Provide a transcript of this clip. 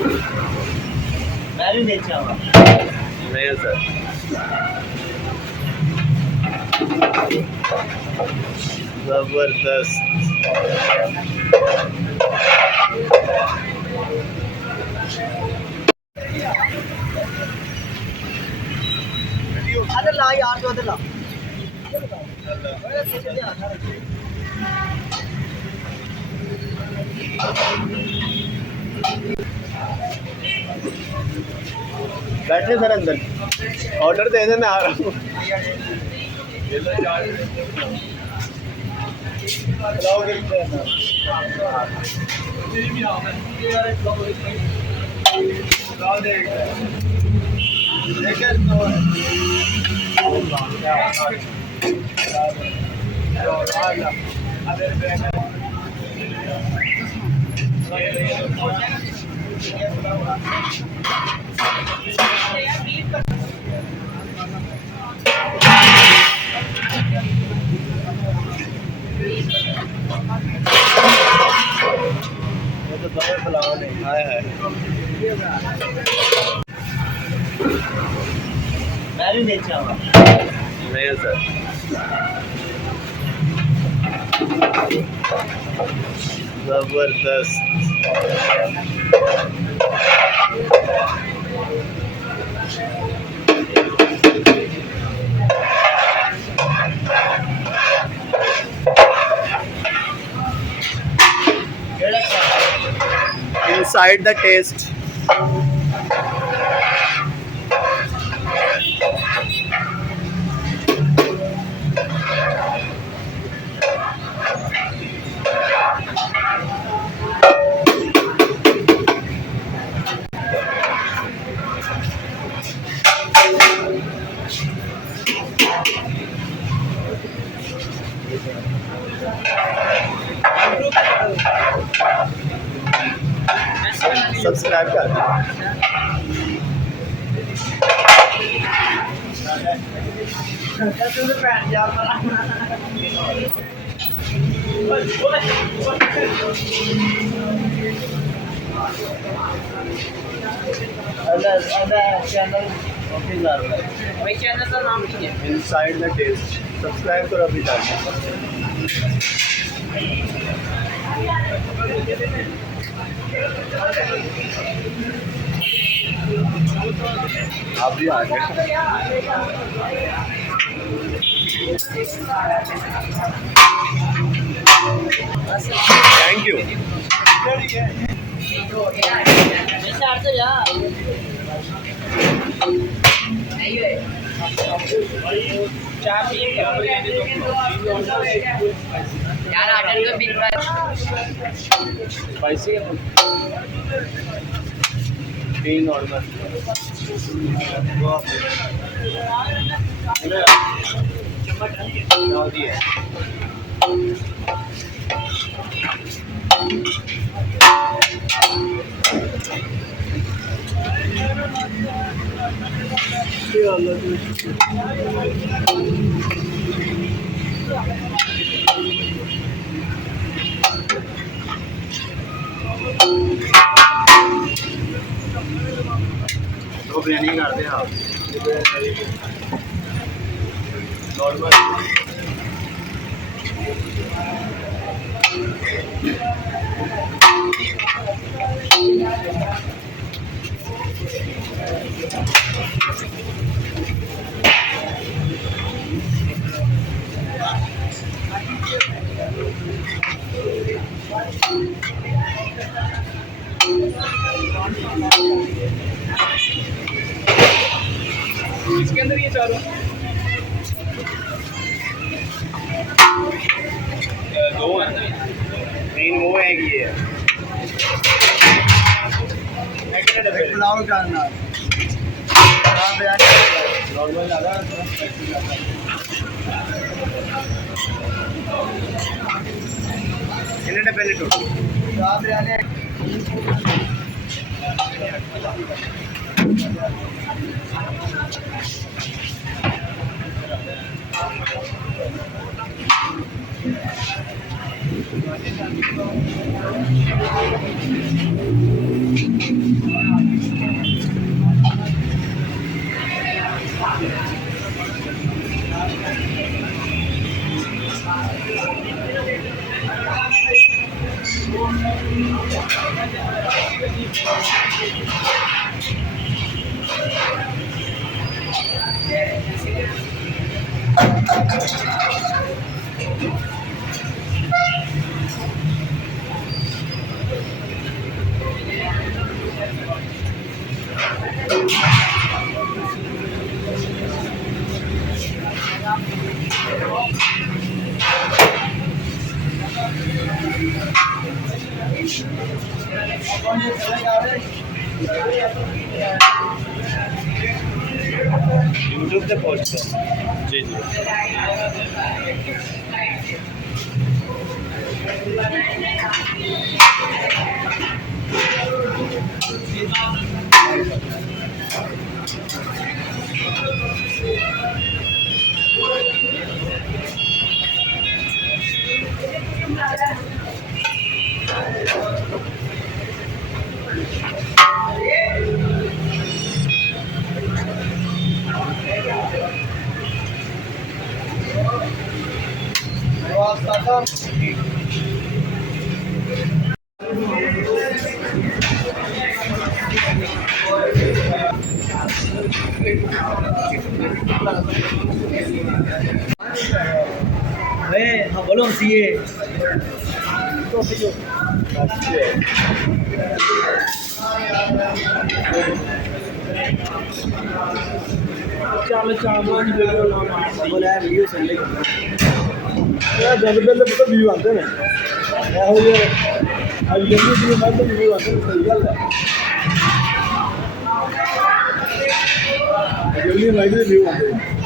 मैं भी बेचा हुआ नहीं सर। जबरदस्त। अदर ला यार जो अदर ला बैठे सर अंदर, ऑर्डर दे दे, मैं आ रहा हूँ। मैं भी बेचा हुआ नहीं सर। जबरदस्त। Inside the taste. सब्सक्राइब कर चैनल का नाम नहीं है इनसाइड द टेस्ट। सब्सक्राइब करो अभी जाके। आप भी आ गए। Thank you. यार आर्डर का बिल स्पाइसी है 3 नॉर्मल। तो बिरयानी करते हैं आप नॉर्मल। इसके अंदर ये चारों दो है, तीन वो है, ये है पुलाव डालना नॉर्मल ज़्यादा इन्हें पहले टोटल यूट्यूब पे पोस्ट कर जी जी हाँ बोलो सीए बोला वीडियो चल रही जब पहले पता व्यू आते हैं ਇਹੋ ਜਿਹੇ ਅੱਜ ਜਲਦੀ ਜਿਹੀ ਮੈਂ ਤਾਂ ਵੀਡੀਓ ਆਉਂਦੀ ਸਹੀ ਗੱਲ ਹੈ ਜਲਦੀ ਲਾਈਵ ਦੇ ਵੀਡੀਓ ਆਉਂਦੇ